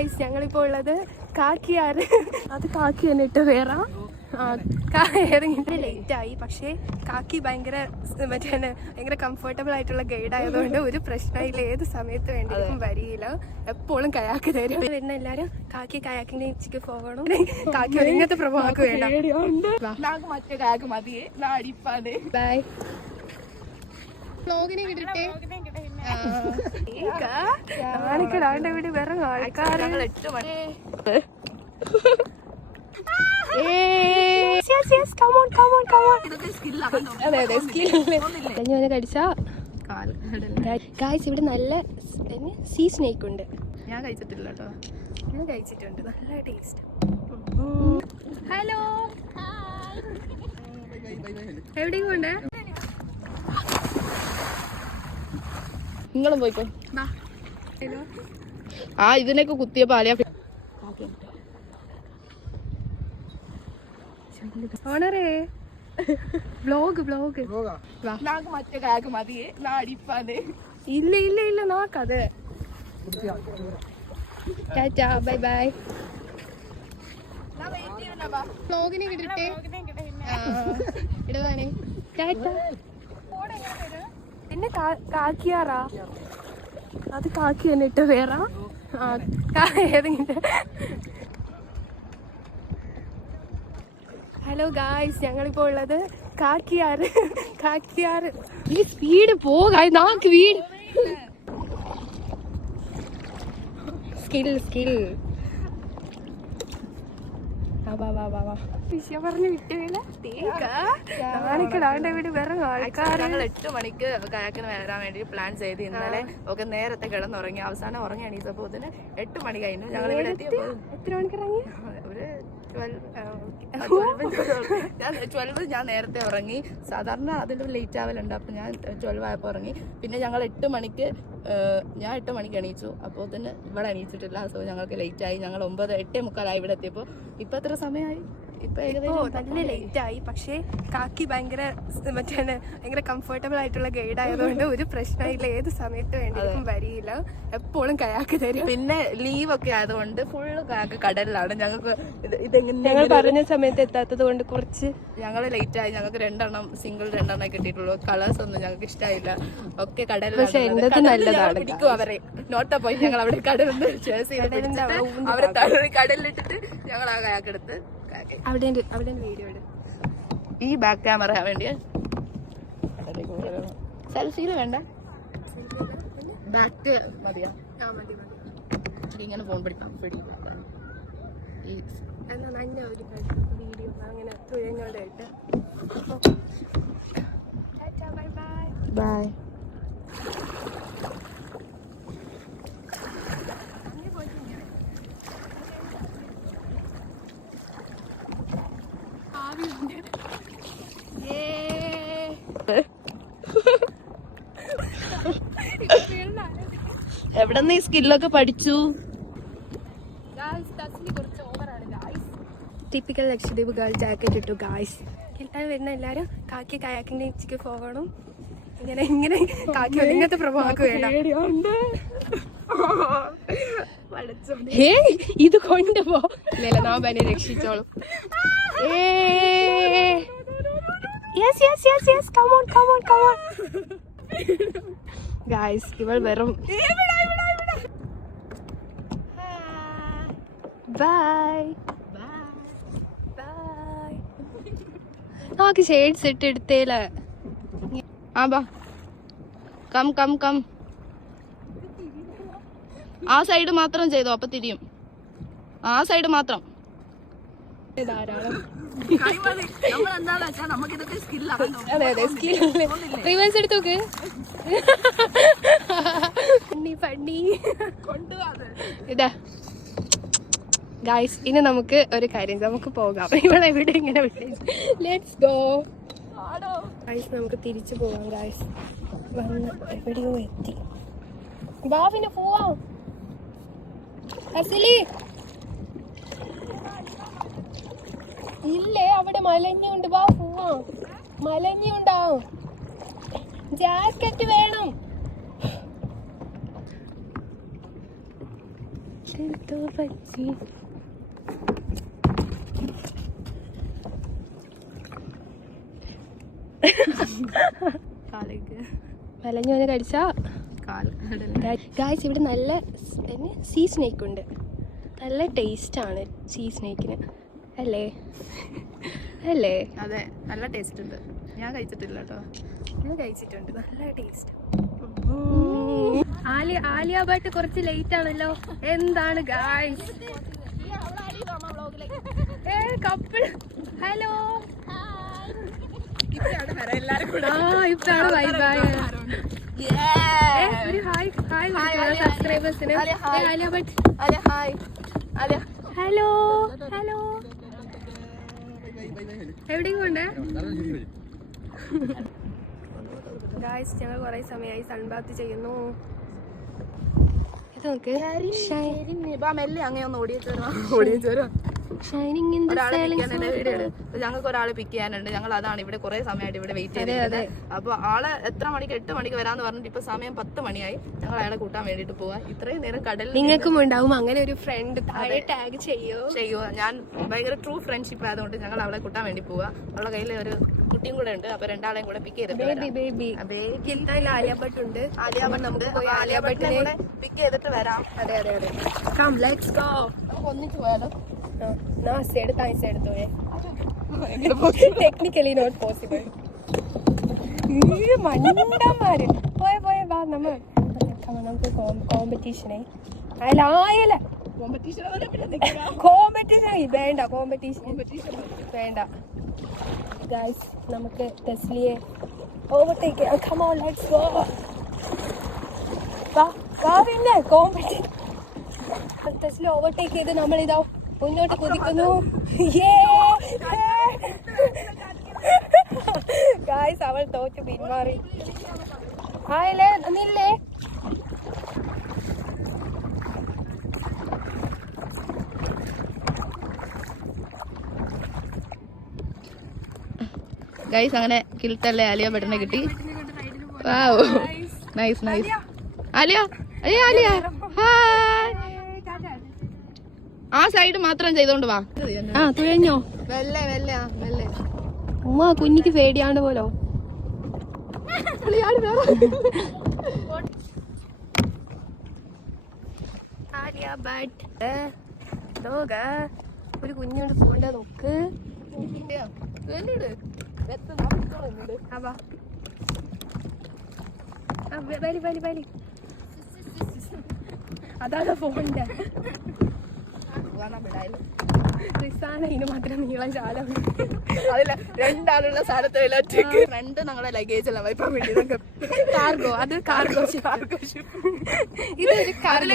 Guys, ഞങ്ങളിപ്പോൾ ഉള്ളത് കാക്കിയാറ്. അത് കാക്കി തന്നെ ഇട്ട് വേറെ ലേറ്റ് ആയി. പക്ഷേ കാക്കി ഭയങ്കര കംഫർട്ടബിൾ ആയിട്ടുള്ള ഗൈഡ് ആയതുകൊണ്ട് ഒരു പ്രശ്നമില്ല. ഏത് സമയത്ത് വേണ്ടിയും വരിയില്ല, എപ്പോഴും കയാക്ക് തരും. വരുന്ന എല്ലാരും കാക്കി കയാക്കിന്റെ ഉച്ചക്ക് പോകണം. കാക്കി ഇങ്ങനത്തെ പ്രഭാവക്ക് വേണ്ട. ബൈ. വ്ലോഗിനെ കിട്ടട്ടെ. നാണിക്കടാണ്ട് ഇവിടെ വേറെ ആൾക്കാർ. ഇവിടെ നല്ല സീ സ്നേക്ക് ഉണ്ട്. ഞാൻ കഴിച്ചിട്ടില്ല കേട്ടോ. ഞാൻ കഴിച്ചിട്ടുണ്ട്. നല്ല ടേസ്റ്റ്. ഹലോ, എവിടെയും പോണ്ടേ? നിങ്ങളും പോയിക്കോ. ആ ഇതിനൊക്കെ കുത്തിയ പാലിയ ഓണറേ. വ്ലോഗ് മറ്റേ കാക്ക് മതിയേ നാടിപ്പാന്. ഇല്ല ഇല്ല ഇല്ല, നോക്കത്. Ta ta, bye bye. വ്ലോഗിനെ കിട്ടട്ടെ. ഇടവാണേ. ടാറ്റാ. പിന്നെ കാക്കിയാറാ, അത് കാക്കി തന്നെ ഇട്ട് വേറെ ഏതെങ്കിലും. ഹലോ ഗായ്സ്, ഞങ്ങളിപ്പോൾ ഉള്ളത് കാക്കിയാറ്. ഈ സ്പീഡ് പോകാൻ നാക്ക് വീട്. സ്കിൽ വിഷയം പറഞ്ഞ് വിട്ടില്ല. നാണിക്കടാണ്ട് ഇവിടെ വേറെ ആൾക്കാർ. ഞങ്ങൾ 8 മണിക്ക് കയാക്കിന് വരാൻ വേണ്ടി പ്ലാൻ ചെയ്ത് ഇന്നലെ ഒക്കെ നേരത്തെ കിടന്നുറങ്ങി. അവസാനം ഉറങ്ങി എണീച്ചപ്പോ 8 മണി കഴിഞ്ഞു. ഞങ്ങൾ ഇവിടെ എത്തിയപ്പോ എത്ര മണിക്ക് ഇറങ്ങി? ഒരു 12 ഞാൻ നേരത്തെ ഉറങ്ങി. സാധാരണ അതിൽ ലേറ്റ് ആവലുണ്ട്. അപ്പൊ ഞാൻ 12 ആയപ്പോ ഉറങ്ങി. പിന്നെ ഞങ്ങൾ 8 മണിക്ക് ഞാൻ 8 മണിക്ക് എണീച്ചു. അപ്പോൾ തന്നെ ഇവിടെ എണീച്ചിട്ടില്ല. സോ ഞങ്ങൾക്ക് ലേറ്റ് ആയി. ഞങ്ങൾ 8:45 ഇവിടെ എത്തിയപ്പോൾ ഇപ്പൊ എത്ര സമയമായി? ഇപ്പൊ നല്ല ലേറ്റ് ആയി. പക്ഷേ കാക്കി ഭയങ്കര കംഫർട്ടബിൾ ആയിട്ടുള്ള ഗൈഡ് ആയതുകൊണ്ട് ഒരു പ്രശ്നമില്ല. ഏത് സമയത്ത് വേണ്ടിയും വരിയില്ല, എപ്പോഴും കയാക്ക് തരും. പിന്നെ ലീവ് ഒക്കെ ആയതുകൊണ്ട് ഫുള്ള് കയാക്ക് കടലിലാണ്. ഞങ്ങൾക്ക് ഞങ്ങൾ പറഞ്ഞ സമയത്ത് എത്താത്തത് കൊണ്ട് കുറച്ച് ഞങ്ങൾ ലേറ്റ് ആയി. ഞങ്ങൾക്ക് 2 സിംഗിൾ 2 കിട്ടിയിട്ടുള്ളൂ. കളേഴ്സ് ഒന്നും ഞങ്ങൾക്ക് ഇഷ്ടമായില്ല. ഒക്കെ കടലിലാണ്. പിടിക്കും അവരെ. നോട്ടാ പോയി ഞങ്ങൾ അവിടെ കടലിൽ അവരെ കടലിലിട്ടിട്ട് ഞങ്ങൾ ആ കയാക്കെടുത്ത് അവിടെ വീഡിയോ എടു. ഈ ബാക്ക് ക്യാമറ വേണ്ടിയ സെൽഫിയിൽ വേണ്ട, ബാക്ക് മതിയാ. ഇങ്ങനെ ഫോൺ പിടിക്കാം. വീഡിയോ അങ്ങനെ തുഴഞ്ഞോണ്ടായിട്ട്. ബൈ. എവിടെ നിന്ന് ഈ സ്കില്ലൊക്കെ പഠിച്ചു? ടിപ്പിക്കൽ ലക്ഷദ്വീപ് ഗേൾ ജാക്കറ്റ് ഇട്ടു ഗായ്സ്. എല്ലാവരും വരുന്ന എല്ലാവരും കാക്കി കയാക്കിന്റെ ഉച്ചക്ക് പോകണം. ഇങ്ങനെ കാക്കി ഇങ്ങനത്തെ പ്രഭാവക്ക് വേണ്ട. ഇത് കൊണ്ടുപോ. നാബനെ രക്ഷിച്ചോളും. ഗായ്സ്, ഇവൾ വെറും ബൈ. നമുക്ക് ഷെയ്ഡ്സ് ഇട്ടെടുത്തേല. ആ ബാ, കം ആ സൈഡ് മാത്രം ചെയ്തോ, അപ്പൊ തിരിയും. ആ സൈഡ് മാത്രം. ധാരാളം. റിവേഴ്സ് എടുത്തോക്ക്. ഇതാ ഗായ്സ്, ഇനി നമുക്ക് ഒരു കാര്യം, നമുക്ക് പോകാം. ഇവിടെ എവിടെ ഇങ്ങനെ ലെറ്റ്സ് ഗോ ഗായ്സ്. നമുക്ക് തിരിച്ചു പോവാം ഗായ്സ്. വന്ന് എവിടെയോ എത്തി. ബാവിന് പോവാം. അസലി ഇല്ലേ, അവിടെ മലഞ്ഞുണ്ട്. വാ പോവാം. മലഞ്ഞുണ്ടാവും. ജാക്കറ്റ് വേണം. വലഞ്ഞോനെ കടിച്ചാ ഗായ്സ് ഇവിടെ നല്ല സീ സ്നേക്ക് ഉണ്ട്. നല്ല ടേസ്റ്റാണ് സീ സ്നേക്കിന് അല്ലേ? അല്ലേ? അതെ, നല്ല ടേസ്റ്റ് ഉണ്ട്. ഞാൻ കഴിച്ചിട്ടില്ല കേട്ടോ. ഞാൻ കഴിച്ചിട്ടുണ്ട്, നല്ല ടേസ്റ്റ്. ആലിയ ഭട്ട് കുറച്ച് ലേറ്റ് ആണല്ലോ. എന്താണ് ഗായ്സ്? Couple hello. ഇപ്പാണ് ബൈ ബൈ. ഒരു ഹായ് ഹായ് സബ്സ്ക്രൈബേഴ്സിന്. Alia Bhatt hello hello. എവിടെയും കൊണ്ട് ഗായ്സ് ഞങ്ങൾ കുറെ സമയമായി സൺബാത്ത് ചെയ്യുന്നു. ഇത് നോക്ക്, മെല്ലെ അങ്ങനെ ഒന്ന് ഓടിയേച്ചോ. Shining in the silence. ഞങ്ങൾക്ക് ഒരാളെ പിക്ക് ചെയ്യാനുണ്ട്. ഞങ്ങൾ അതാണ് ഇവിടെ കുറെ സമയമായിട്ട് ഇവിടെ വെയിറ്റ് ചെയ്തത്. അപ്പൊ ആള് എത്ര മണിക്ക് 8 മണിക്ക് വരാന്ന് പറഞ്ഞിട്ട് ഇപ്പൊ സമയം 10 മണിയായി. ഞങ്ങൾ അയാളെ കൂട്ടാൻ വേണ്ടിട്ട് പോവാ. ഇത്രയും നേരം കടലിൽ നിങ്ങൾക്കും ഉണ്ടാവും അങ്ങനെ ഒരു ഫ്രണ്ട്. താഴെ ടാഗ് ചെയ്യോ. ഞാൻ ഭയങ്കര ട്രൂ ഫ്രണ്ട്ഷിപ്പ് ആയതുകൊണ്ട് ഞങ്ങൾ അവളെ കൂട്ടാൻ വേണ്ടി പോവാ. അവളുടെ കയ്യിൽ ഒരു കുട്ടിയും കൂടെ ഉണ്ട്. അപ്പൊ രണ്ടാളെയും കൂടെ പിക്ക് ചെയ്തിട്ട് ആലിയ ഭട്ട് ഉണ്ട്. നമുക്ക് ആലിയ ഭട്ടിനെ പിക്ക് ചെയ്തിട്ട് വരാം. അതെ അതെ അതെ. Come let's go. നമുക്ക് ഒന്നിച്ച് പോയാലോ? Technically not possible. മണ്ടന്മാര് പോയ വാ നമ്മൾ നമുക്ക് കോമ്പറ്റീഷനെ കോമ്പറ്റീഷൻ വേണ്ട. കോമ്പറ്റീഷൻ വേണ്ട ഗൈസ്. നമുക്ക് ടെസ്ലിയെ overtake. Come on let's go. വാ പിന്നെ കോമ്പറ്റീഷൻ. ടെസ്ല ഓവർടേക്ക് ചെയ്ത് നമ്മളിതാ മുന്നോട്ട് കുതിക്കുന്നു. ഗായ്സ് അവൾ തോറ്റു പിന്മാറി. ആയില്ലേ നില്ലേ? ഗൈസ് അങ്ങനെ കിൽട്ടല്ലേ ആലിയ ഭട്ടിനെ കിട്ടി. Nice nice. ആലിയ ഹായ്. ആ സൈഡ് മാത്രം ചെയ്തോണ്ട് വാ. തുഴഞ്ഞോ? മെല്ലെ ഉമ്മ കുഞ്ഞിക്ക് പേടിയാണ്ട് പോലോ. ഒരു കുഞ്ഞോണ്ട് പോണ്ട നോക്ക്. വലി അതാണ് പോണ്ട. റിസാന ഇതിന് മാത്രം നീളം ചാലം. അതില്ല, രണ്ടാളുള്ള സ്ഥലത്ത് ഒറ്റയ്ക്ക് ഫ്രണ്ട് ഞങ്ങളുടെ ലഗേജ് എല്ലാം വയ്പാൻ വേണ്ടി കാർഗോ. അത് കാർഗോ ഇതൊരു കാർഗോ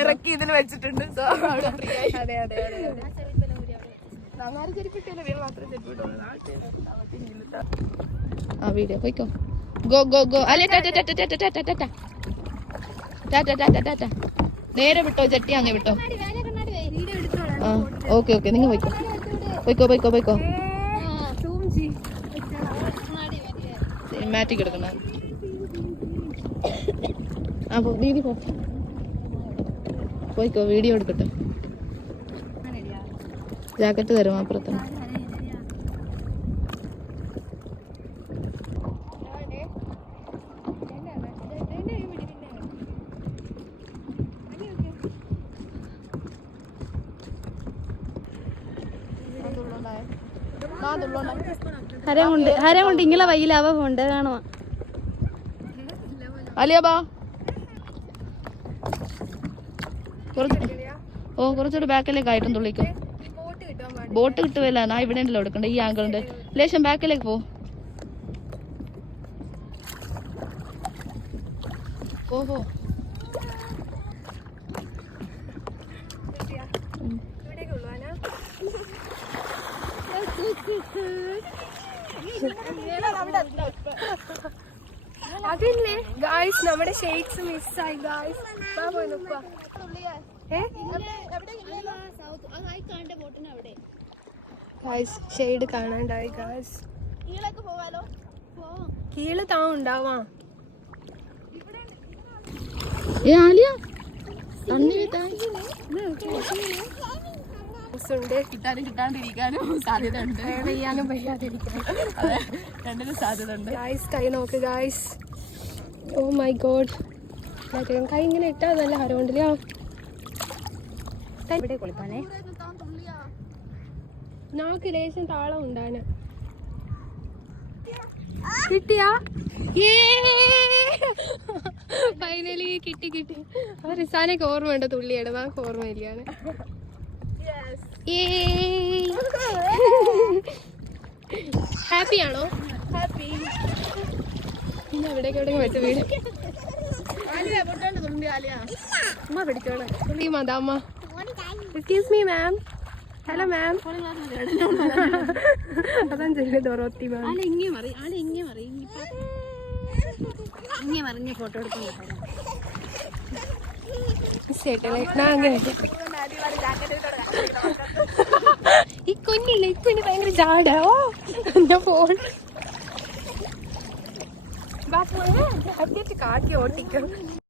ഇറക്കി ഇതിന് വെച്ചിട്ടുണ്ട്. അതെ അതെ അതെ. ആ വീഡിയോ പോയിക്കോ. Go go go. അല്ലേ നേരെ വിട്ടോ, ജട്ടി അങ്ങ് വിട്ടോ. ആ ഓക്കെ നിങ്ങൾ പോയിക്കോ. സിനിമാറ്റിക് എടുക്കണ. ആ ദീദി പോയിക്കോ, വീഡിയോ എടുക്കട്ടെ. ജാക്കറ്റ് തരും അപ്പുറത്ത്. ഹരമുണ്ട് ഇങ്ങളെ വയ്യിലാവ പോണ്ട് കാണുവാ. അലിയാബാ കുറച്ചുകൂടെ ബാക്കിലേക്ക് ആയിട്ടും തുള്ളിക്കും. ബോട്ട് കിട്ടുമല്ല. ഞാൻ ഇവിടെ ഉണ്ടല്ലോ എടുക്കണ്ട. ഈ ആങ്കിളുണ്ട്. ലേശം ബാക്കിലേക്ക് പോ. അതില്ലേ ഗായ്സ്, നമ്മുടെ ഷെയ്ക്സ് മിസ്സായി ഗായ്സ്. ഗായ്സ് ഷെയ്ഡ് കാണാണ്ടായി ഗായ്സ്. കീഴ് താ ഉണ്ടാവാ. ആലിയ തണ്ണി ഉണ്ട്. കിട്ടാനും കിട്ടാണ്ടിരിക്കാനും സാധ്യത ഉണ്ട്. പെയ്യാനും പെയ്യാതിരിക്കാനും. അതെ, രണ്ടിനും സാധ്യത ഉണ്ട്. ഗായ്സ് കൈ നോക്ക് ഗായ്സ്. Oh my God. കൈ ഇങ്ങനെ ഇട്ടാ നല്ല ഹരമുണ്ടല്ലോ. ഇവിടെ കുളിപ്പാനേ നാക്ക് ലേശം താളം ഉണ്ടാന്. കിട്ടിയാ? ഫൈനലി കിട്ടി കിട്ടി. ആ റിസാനൊക്കെ ഓർമ്മയുണ്ട് തുള്ളിയുടെ, നമുക്ക് ഓർമ്മയില്ലാണ്. ഹാപ്പി ആണോ? ഹാപ്പി. പിന്നെ എവിടേക്ക് എവിടേക്ക് വെച്ച വീട് അമ്മ പിടിച്ചോളാം. മദാമ്മ. Excuse me ma'am. Hello ma'am. അതാ ചെല്ലു ദൊറോത്തി മാം. ഫോട്ടോ എടുക്കാൻ ഈ കുഞ്ഞില്ലേ, ഈ കുഞ്ഞ് ഭയങ്കര ജാടോ. ഞാൻ ഫോൺ കാട്ടി ഓട്ടിക്കും.